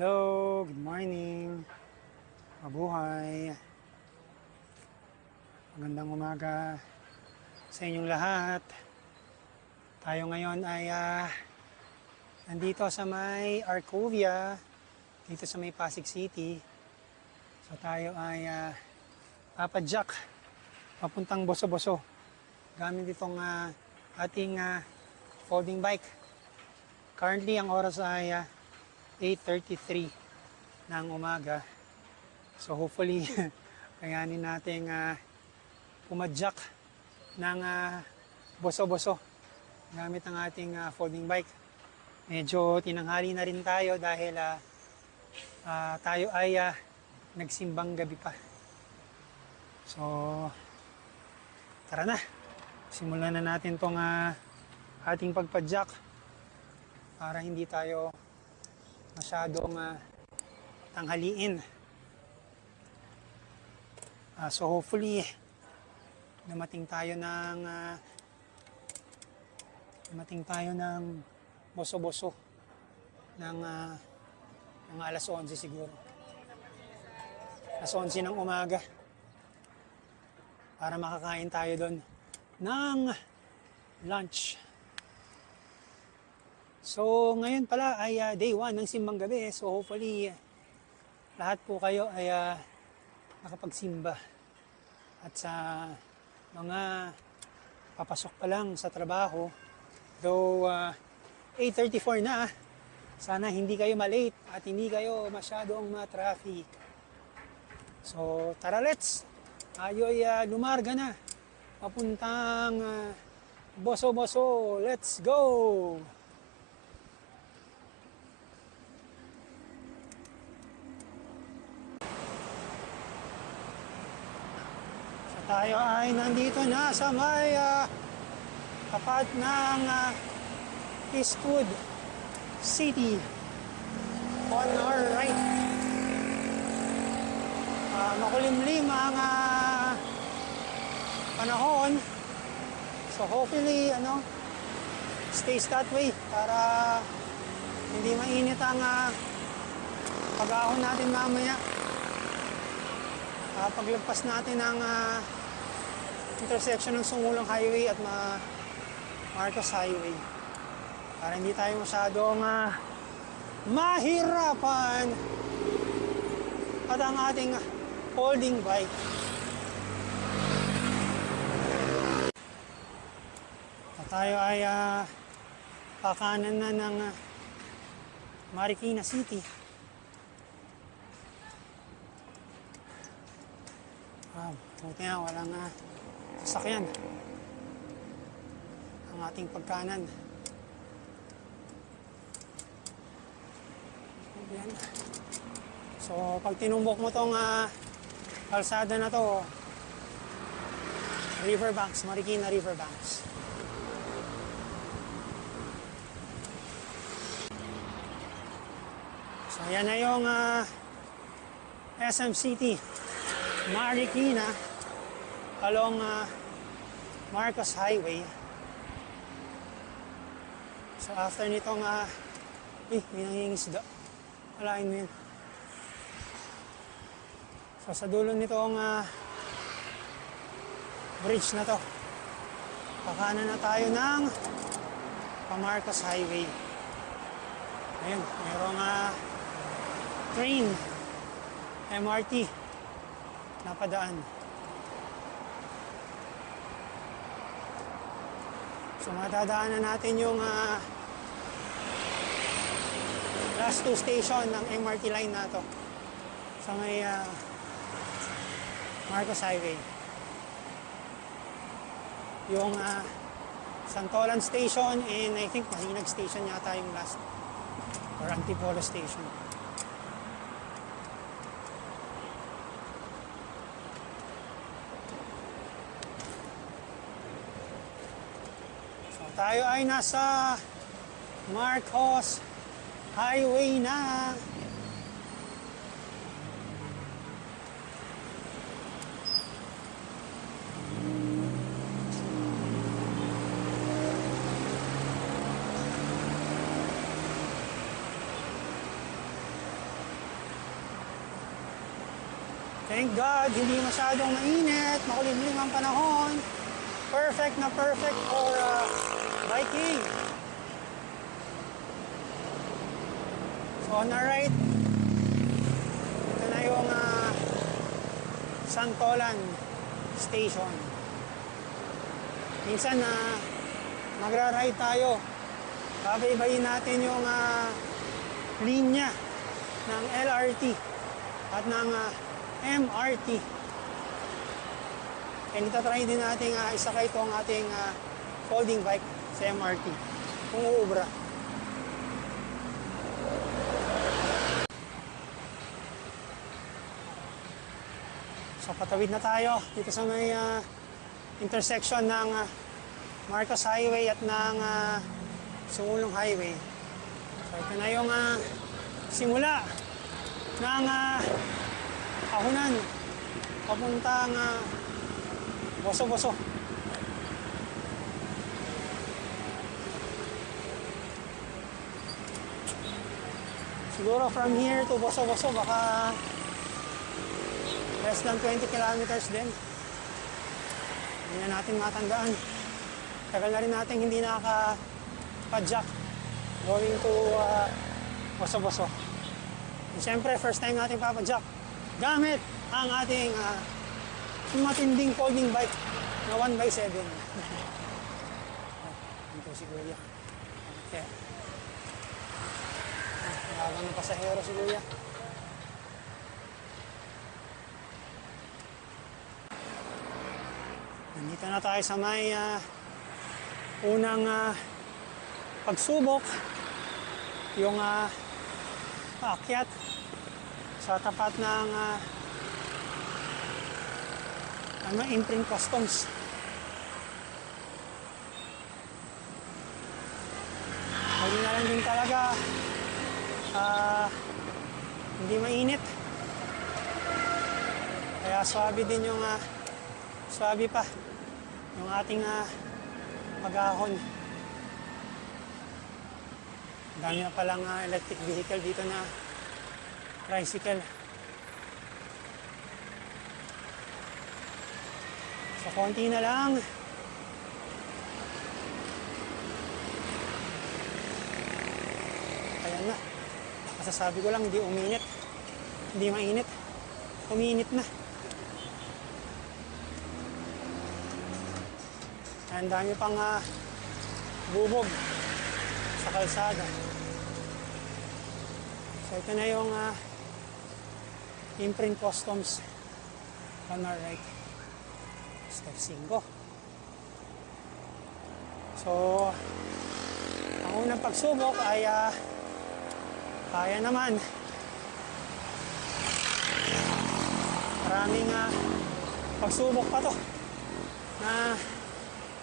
Hello, good morning. Mabuhay. Magandang umaga sa inyong lahat. Tayo ngayon ay nandito sa may Arcovia, dito sa may Pasig City. So tayo ay papadyak papuntang Boso-Boso gamit itong ating folding bike. Currently, ang oras ay 8:33 ng umaga. So hopefully, kayanin natin pumadyak ng Boso-Boso gamit ang ating folding bike. Medyo tinanghali na rin tayo dahil tayo ay nagsimbang gabi pa. So, tara na. Simulan na natin tong ating pagpadyak para hindi tayo masyadong tanghaliin. So hopefully dumating tayo ng Boso-Boso ng mga alas 11 siguro. Alas 11 ng umaga para makakain tayo doon ng lunch. So, ngayon pala ay day 1 ng simbang gabi. So, hopefully, lahat po kayo ay nakapagsimba. At sa mga papasok pa lang sa trabaho, though 8:34 na, sana hindi kayo malate at hindi kayo masyadong ma-traffic. So, tara let's! Tayo ay lumarga na. Papuntang Boso-Boso. Let's go! Tayo ay nandito na sa may tapat ng Eastwood City on our right. Makulimlim ang panahon. So hopefully stays that way para hindi mainit ang pag-ahon natin mamaya. Paglagpas natin ng intersection ng Sumulong Highway at Marcos Highway para hindi tayo masyadong mahirapan at ang ating folding bike. At tayo ay pakanan na ng Marikina City. Buti nga walang sasakyan ang ating pagkanan. Yan. So pag tinumbok mo tong kalsada na to, Riverbanks, Marikina Riverbanks. So yan na yung SM City Marikina along Marcos Highway. So after nitong may nangingisda. Walain mo yun. So sa dulo nitong bridge na to, pakanan na tayo ng Marcos Highway. Ayun, mayroong train, MRT napadaan. So madadaanan natin yung last 2 station ng MRT line na to sa may Marcos Highway. Yung Santolan Station and I think Masinag Station yata yung last, or Antipolo Station. Tayo ay nasa Marcos Highway na. Thank God, hindi masyadong mainit, makulimlim ang panahon. Perfect na perfect for biking. So on our right, ito na yung Santolan Station. Minsan magra-ride tayo. Babaybayin natin yung linya ng LRT at ng MRT. And itatry din natin isakay ito ang ating folding bike sa MRT kung uubra. So patawid na tayo dito sa may intersection ng Marcos Highway at ng Sumulong Highway. So ito na yung simula ng Kahunan papuntang Boso-Boso. Siguro from here to Boso-Boso baka less than 20 kilometers din. Hindi na natin matandaan. Tagal na rin natin hindi nakaka-jack going to Boso-Boso. And syempre, first time natin papajack gamit ang ating matinding folding bike na 1x7. Dito si Kuya. Okay. Habang ng pasahero si Kuya. Nandito na tayo sa may unang pagsubok. Yung paakyat sa tapat ng Imprint Customs. Pwede na lang din talaga hindi mainit. Kaya swabe din yung swabe pa yung ating paghahon. Dami na palang electric vehicle dito na tricycle. So konti na lang. Ayan na. Masasabi ko lang hindi uminit. Hindi mainit. Uminit na. Ang dami pang bubog sa kalsada. So ito na yung Imprint Customs on our right. Step 5. So ang unang pagsubok ay kaya naman. Maraming pagsubok pa to na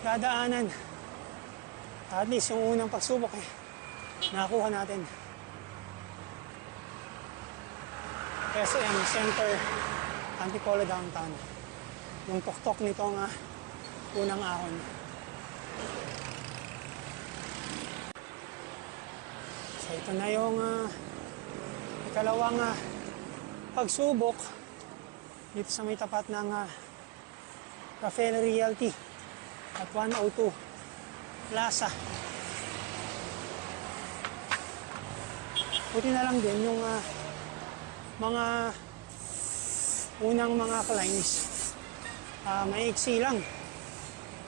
dadaanan. At least yung unang pagsubok nakakuha natin. SM Center, Antipolo Downtown. Yung tuktok nitong unang ahon. So ito na yung ikalawang pagsubok dito sa may tapat ng Rafael Realty at 102 Plaza. Buti na lang din yung mga unang mga climbs. Maiksi lang.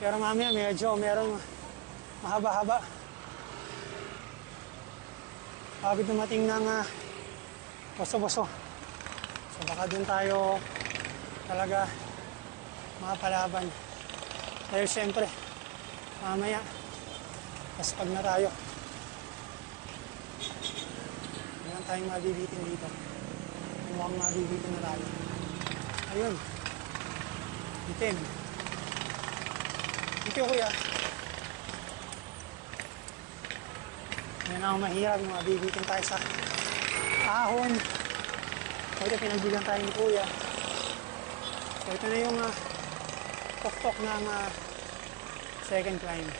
Pero mamaya medyo merong mahaba-haba. Bago dumating ng Boso-Boso. So baka dun tayo talaga makapalaban. Dahil syempre, mamaya, paspag na tayo. Hindi tayong mabibitin dito. Mukhang mabibitin na tayo. Ayun. Itim. Ito kuya. Yan ang mahirap. Mabibitin tayo sa ahon. So ito pinagbigan tayo ni kuya. So ito na yung tok-tok ng second climb.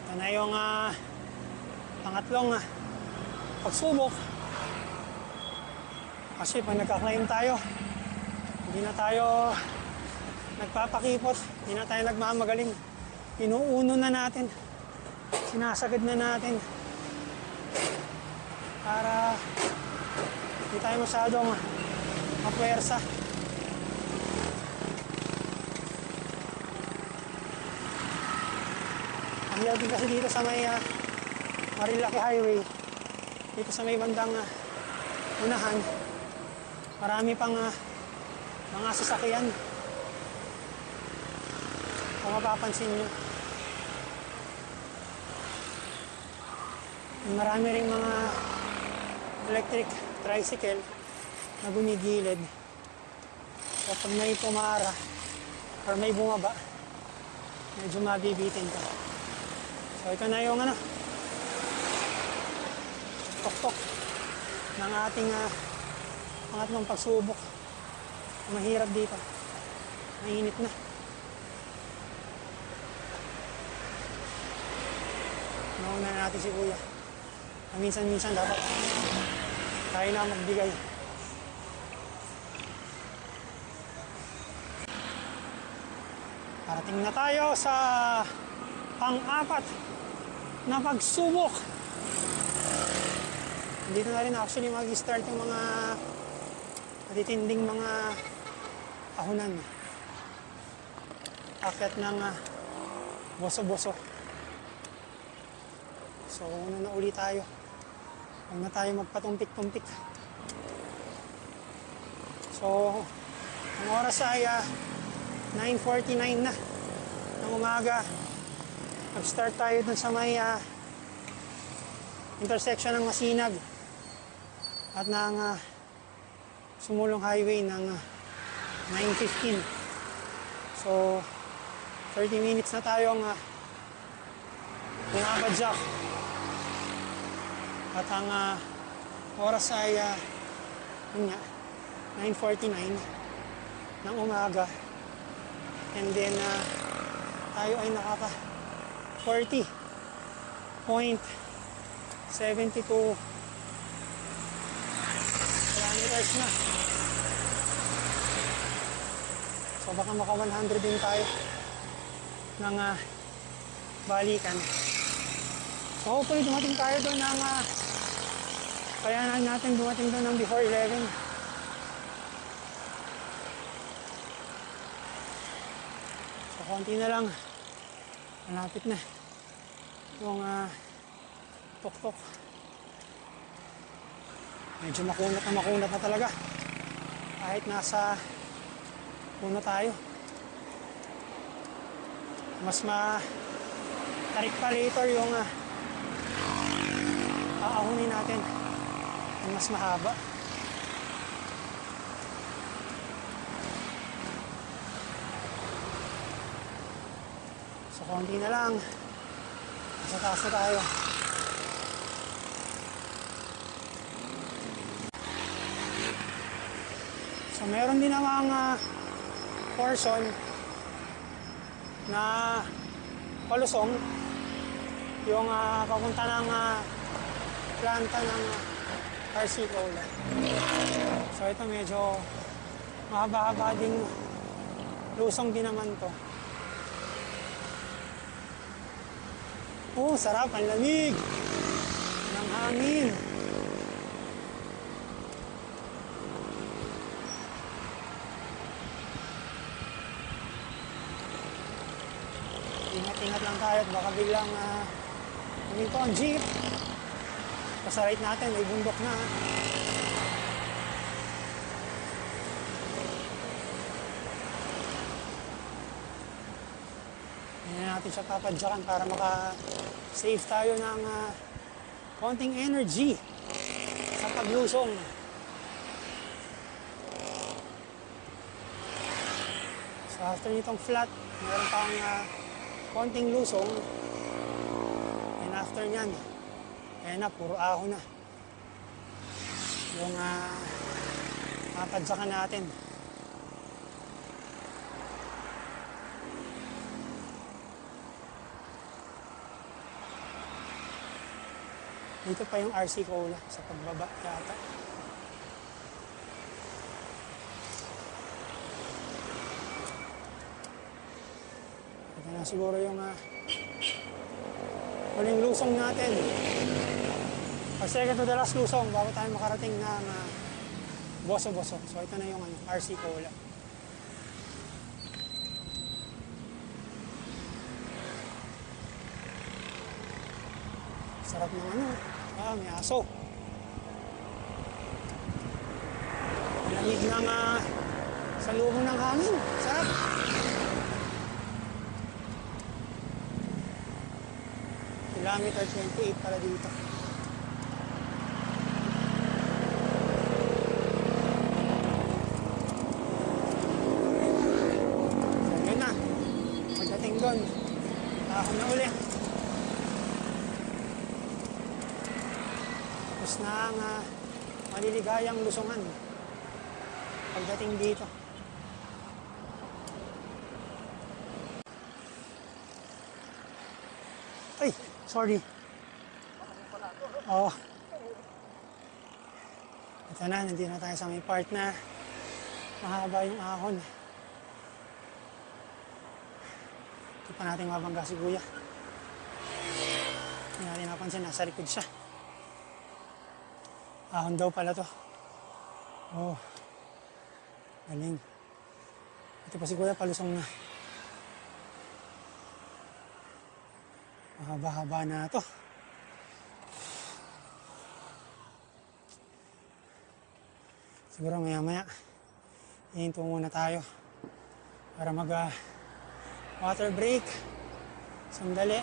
Ito na yung pangatlong pagsubok. Kasi pag nagka-climb tayo, hindi na tayo nagpapakipot, hindi na tayo nagmamagaling. Inuuno na natin, sinasagad na natin para hindi tayo masyadong mapuwersa. Ang hirap din kasi dito sa may Marilaki Highway, dito sa may bandang unahan, marami pang mga sasakyan. Kung mapapansin nyo, marami rin mga electric tricycle na gumigilid. So pag may pumara or may bumaba, medyo mabibitin ka. So ito na yung tok-tok ng ating pangatlong pagsubok. Mahirap dito, mainit na. Nauna na natin si Kuya. Minsan-minsan dapat tayo na magbigay. Parating na tayo sa pang-apat na pagsubok. Dito na rin actually mag-start yung mga matitinding mga ahunan. Akyat ng boso-boso. So, una na uli tayo. Huwag na tayo magpatumpik-tumpik. So, ang oras ay 9:49 na ng umaga. Nag-start tayo dun sa may intersection ng Masinag at ng sumulong highway ng 9:15. So, 30 minutes na tayong bumabadyak. At ang oras ay 9:49 ng umaga. And then, tayo ay nakaka 40.72 kilometers na. So baka maka 100 din tayo ng balikan. So hopefully dumating tayo doon ng kaya natin dumating doon ng before 11. So konti na lang. Malapit na yung tok-tok. Medyo makunat na talaga. Kahit nasa puno tayo. Mas matarik pa later yung aahunin natin. Yung mas mahaba. So konti na lang. Sa taas na tayo. So meron din namang portion na palusong yung papunta ng planta ng RC Cola. So ito medyo mahaba-haba ding lusong din naman to. Oh, sarap, ang lamig ng hangin. Ingat-ingat lang tayo at baka biglang huminto ang jeep. Sa right natin, may bundok na. Hindi natin siya papadyakan para maka-save tayo ng konting energy sa paglusong. So after nitong flat, meron pang konting lusong. And after nyan, ayan na, puro ahon na. Yung papadyakan natin. Dito pa yung RC Cola sa pagbaba yata. Ito na siguro yung huling lusong natin. Or second to the last lusong bago tayo makarating ng Boso-Boso. So ito na yung RC Cola. Sarap ng may aso. Lamig ng sa lubong ng hangin. Sarap. Kilometer 28 para dito. So yun na. Pagdating doon, ako na ulit. Tapos na ang maliligayang lusungan pagdating dito. Ay, sorry. Oo. Ito na, nandito na tayo sa may part na mahaba yung ahon. Hindi pa natin mabangga si Kuya. Hindi natin napansin, nasa likod siya. Ahon daw pala to. Oh. Galing. Ito pa si Kuya, palusong na. Mahaba-haba na to. Siguro maya-maya, hihinto muna tayo para mag water break. Sandali.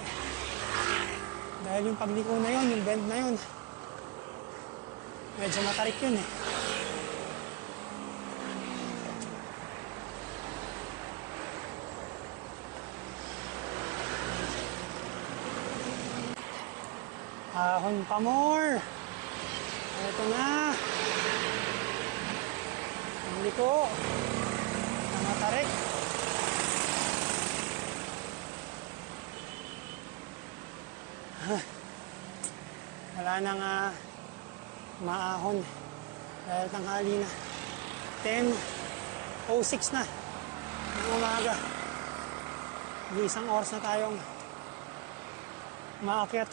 Dahil yung pagliko na yun, yung bend na yun, medyo matarik yun eh. Ahon pa more. Ito na. Ang liko. Ang matarik. Wala nang maahon. Dahil tanghali na. 10:06 na. Ng umaga. Isang oras na tayong maakyat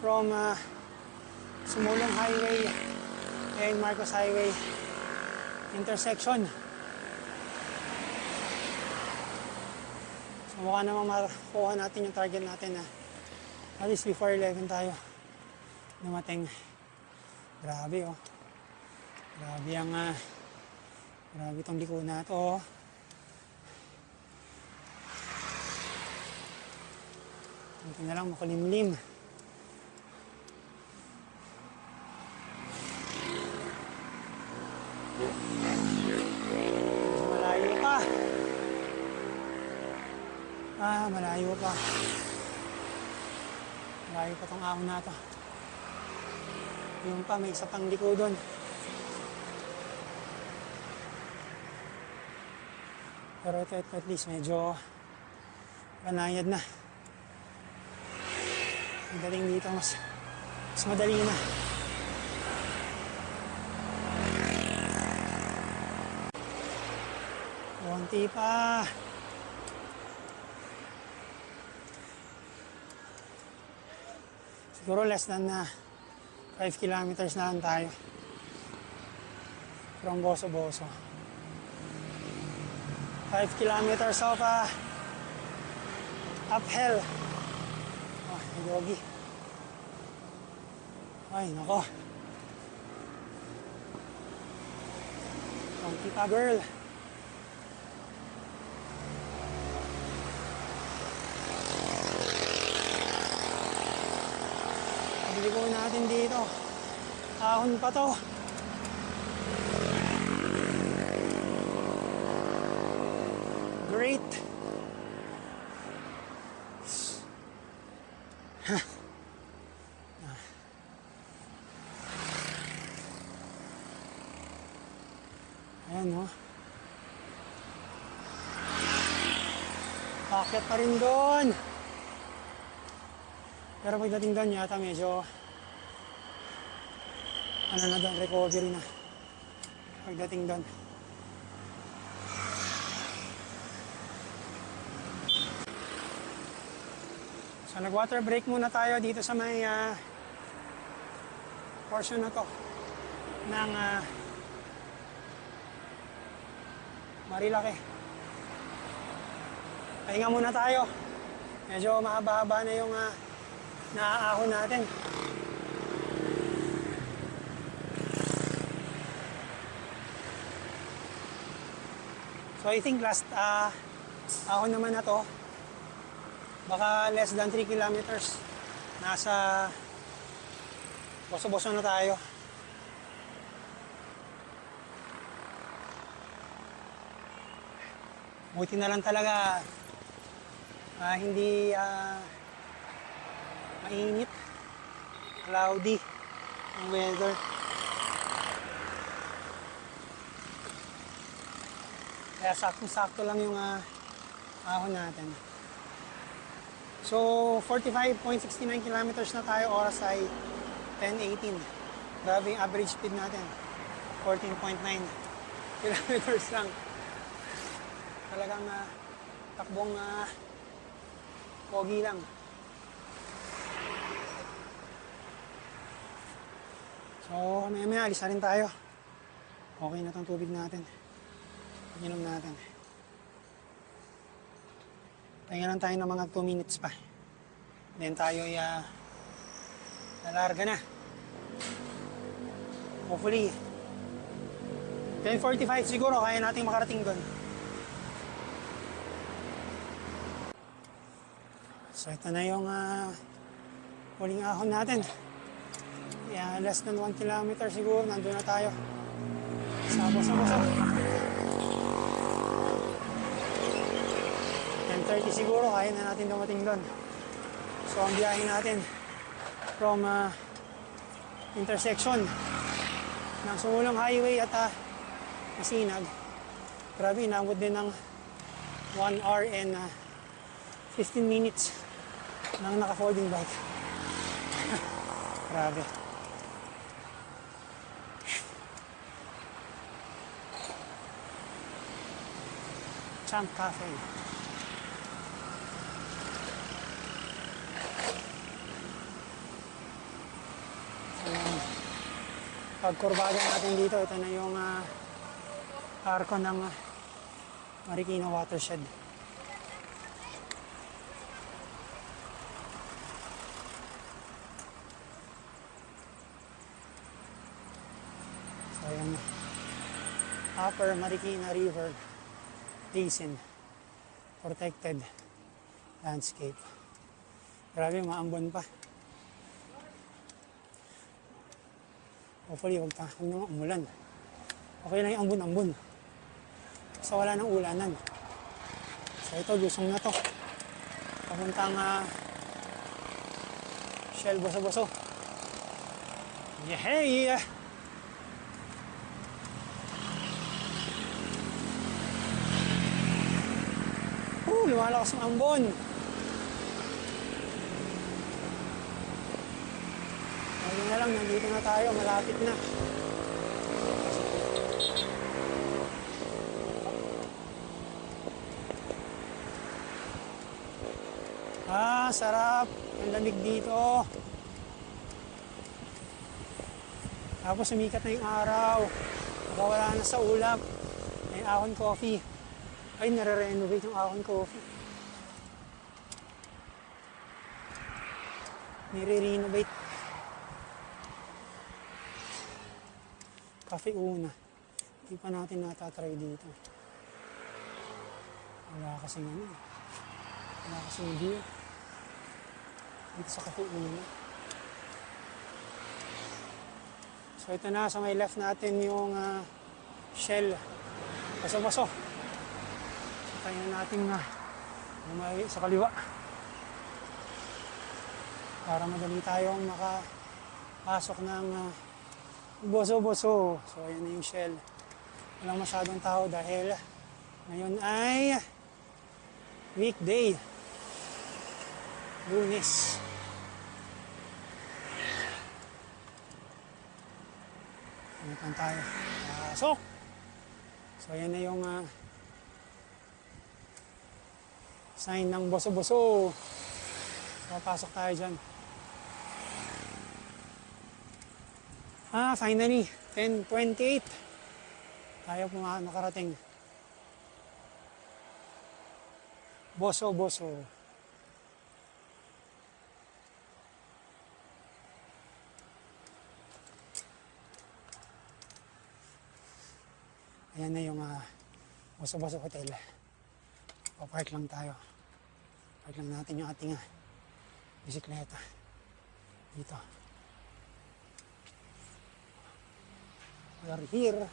from Sumulong Highway and Marcos Highway intersection. So mukha namang makuha natin yung target natin na at least before 11 tayo dumating. Grabe oh. Grabe ang grabe itong liko na ito oh. Ito na lang makulimlim. Malayo pa. Malayo pa. Malayo pa tong ahon na to. Yung pa, may isa pang liko doon. Pero ito at least medyo banayad na. Ang daling dito, mas madali na. Konti pa. Siguro less than 5 kilometers na lang tayo from Boso-Boso. 5 kilometers of uphill. Oh, yogi. Ay, nako. Konti pa, girl. Pagliko natin dito. Ahon pa to. Great. Ayan o. Paakyat pa rin doon. Pero pagdating doon yata medyo ano na doon, recovery na. Pagdating doon. So nag-water break muna tayo dito sa may portion na to ng Marilake. Pahinga muna tayo. Medyo mahaba-haba na yung naaahon natin. So I think last ahon naman na to. Baka less than 3 kilometers. Nasa boso-boso na tayo. Buti na lang talaga hindi mainit, cloudy ang weather. Kaya sakto-sakto lang yung ahon natin. So, 45.69 kilometers na tayo, oras ay 10:18. Grabe yung average speed natin, 14.9 kilometers lang. Talagang takbong pogi lang. So, maya-maya alis na rin tayo. Okay na tong tubig natin. Inom natin. Pahinga lang tayo ng mga 2 minutes pa. Then tayo ay nalarga na. Hopefully, 10:45 siguro kaya nating makarating doon. So ito na yung huling ahon natin. Yeah, less than 1 kilometer siguro, nandun na tayo. Sabo-sabo-sabo. 10:30 siguro, kaya na natin dumating doon. So ang biyahe natin from intersection ng Sumulong Highway at Masinag. Grabe, inabot din ng 1 hour and 15 minutes ng naka-folding bike. Grabe. Champ Cafe. Pagkurbada natin dito, ito na yung arko ng Marikina Watershed. So yung Upper Marikina River Basin Protected Landscape. Grabe, maambon pa. Hopefully, huwag naman umulan. Okay lang yung ambon-ambon. Basta wala nang ulanan. So ito, lusong na to. Papuntang Shell Boso-Boso. Yehey! Lumalakas ang ambon. Ayun na lang, nandito na tayo, malapit na. Sarap. Ang lamig dito. Tapos sumikat na yung araw. Nakawala na sa ulap. May Ahon Coffee. Ay, nare-renovate yung Ahon Coffee. Nire-renovate. Cafe Una. Hindi pa natin natatry dito. Wala kasing ano. Wala kasing beer. Dito sa Cafe Una. So ito na, sa may left natin yung Shell. Baso-baso. Tayo na natin sa kaliwa. Para madali tayong makapasok ng Boso-Boso. So ayan na yung Shell. Walang masyadong tao dahil ngayon ay weekday. Lunes. Park lang tayo. Pasok! So yan na yung sign ng boso-boso. Papasok tayo dyan. Finally, 10:28. Tayo po nakarating. Boso-boso. Ayan na yung boso-boso hotel. Papark lang tayo. Park lang natin yung ating bisikleta. Dito. We are here.